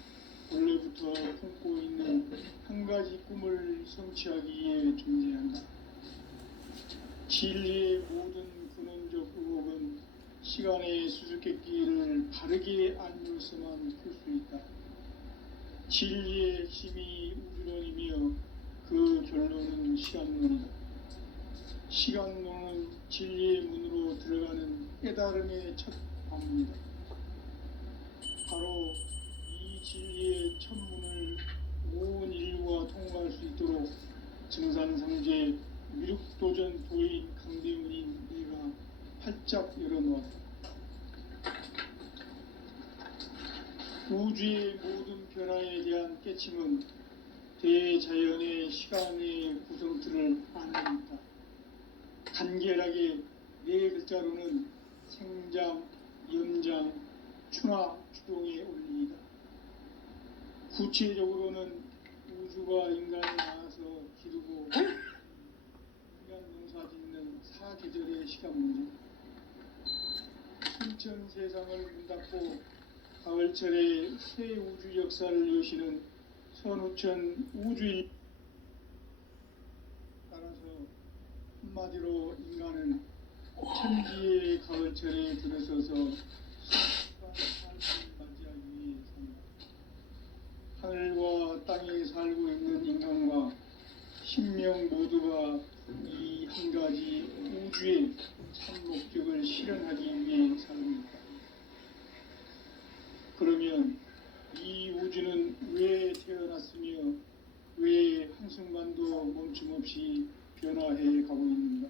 원래부터 품고 있는 한 가지 꿈을 성취하기 위해 존재한다. 진리의 모든 근원적 의혹은 시간의 수수께끼를 바르게 알면서만 풀 수 있다. 진리의 핵심이 우주론이며 그 결론은 시간론이다. 시간론은 진리의 문으로 들어가는 깨달음의 첫 방문이다. 바로 이 진리의 첫 문을 온 인류가 통과할 수 있도록 증산상제 미륵도전 도인 강대문인 네가 활짝 열어놓았다. 우주의 모든 변화에 대한 깨침은 대자연의 시간의 구성틀을 아는 있다. 간결하게 네 글자로는 생장, 연장, 추나, 추동의 원리이다. 구체적으로는 우주가 인간을 낳아서 기르고 인간 농사 짓는 사계절의 시간 문제. 순천 세상을 문 닫고 가을철에 새 우주 역사를 여시는 선우천 우주인. 따라서 한마디로 인간은 천지의 가을철에 들어서서 성숙한 삶을 맞이하기 위해 산다. 하늘과 땅에 살고 있는 인간과 신명 모두가 이 한 가지 우주의 참 목적을 실현하기 위해 살고 있다. 그러면 이 우주는 왜 태어났으며 왜 한순간도 멈춤없이 변화해 가고 있는가?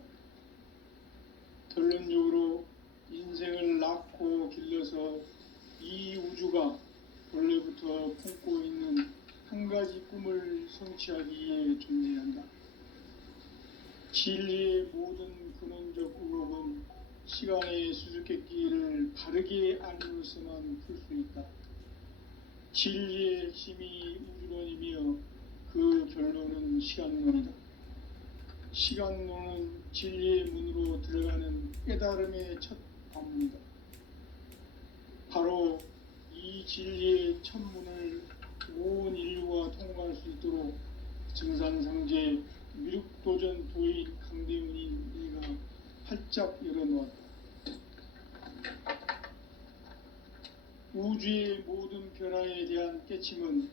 결론적으로 인생을 낳고 길러서 이 우주가 원래부터 품고 있는 한 가지 꿈을 성취하기 위해 존재한다. 진리의 모든 근원적 의혹은 시간의 수수께끼를 바르게 알면서만 풀 수 있다. 진리의 핵심이 우주론이며 그 결론은 시간론이다. 시간론은 진리의 문으로 들어가는 깨달음의 첫 방문이다. 바로 이 진리의 첫 문을 온 인류가 통과할 수 있도록 증산상제 미륵도전 도인 강대문인 네가 활짝 열어놓았다. 우주의 모든 변화에 대한 깨침은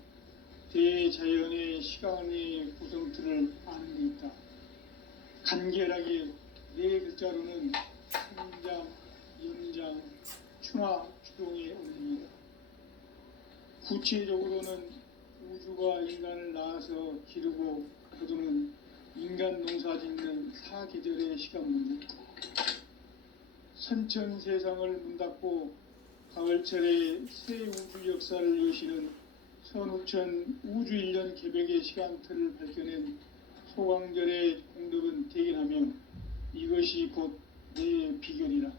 대자연의 시간의 구성틀을 아는 데 있다. 간결하게 네 글자로는 생장, 연장, 추나, 추동의 원리이다. 구체적으로는 우주가 인간을 낳아서 기르고 거두는 인간 농사 짓는 사계절의 시간 문제. 선천 세상을 문 닫고 가을철에 새 우주 역사를 여시는 선우천 우주 1년 개벽의 시간틀을 밝혀낸 소강절의 공덕은 대견하며 이것이 곧 내 비결이라.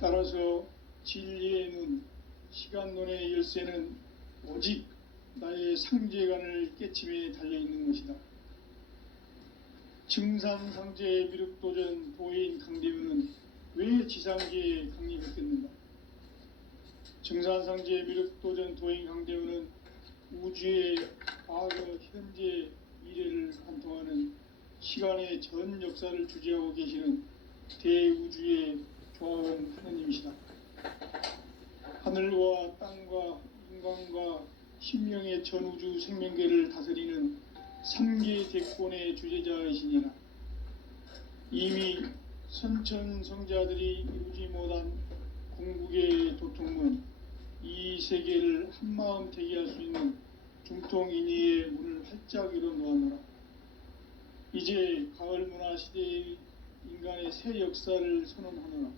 따라서 진리의 눈, 시간론의 열쇠는 오직 나의 상제관을 깨침에 달려있는 것이다. 증산상제 미륵도전 도인 강대우는 왜 지상계에 강림했겠는가? 증산상제 미륵도전 도인 강대우는 우주의 과거, 현재, 미래를 관통하는 시간의 전 역사를 주재하고 계시는 대우주의 조화원 하느님이시다. 하늘과 땅과 인간과 신명의 전우주 생명계를 다스리는 삼계 대권의 주제자이시니라. 이미 선천성자들이 이루지 못한 궁극의 도통은 이 세계를 한마음 대기할 수 있는 중통인의의 문을 활짝 열어놓았노라. 이제 가을 문화 시대의 인간의 새 역사를 선언하노라.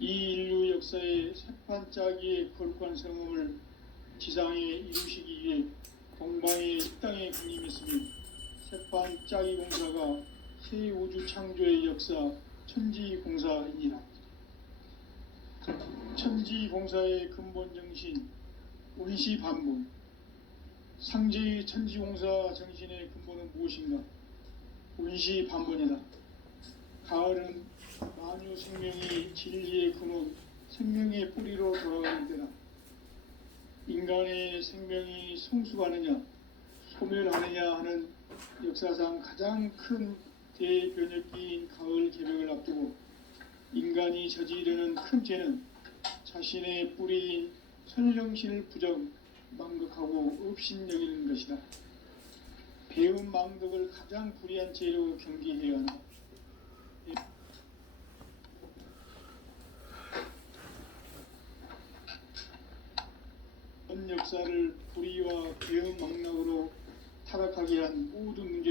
이 인류 역사의 새판 짜기의 거룩한 성음을 지상에 이루시기 위해 동방의 이 땅에 군림했으며 새판 짜기 공사가 새 우주 창조의 역사 천지공사이니라. 천지공사의 근본 정신 원시반복. 상제의 천지공사 정신의 근본은 무엇인가? 원시반복이다. 가을은 만유 생명이 진리의 근원, 생명의 뿌리로 돌아가는 때다. 인간의 생명이 성숙하느냐, 소멸하느냐 하는 역사상 가장 큰 대변혁기인 가을 개벽을 앞두고 인간이 저지르는 큰 죄는 자신의 뿌리인 선령신을 부정, 망극하고 업신여기는 것이다. 배운 망덕을 가장 불의한 죄로 경계해야 한다. 전 역사를 불의와 배은 망락으로 타락하게 한 모든 문제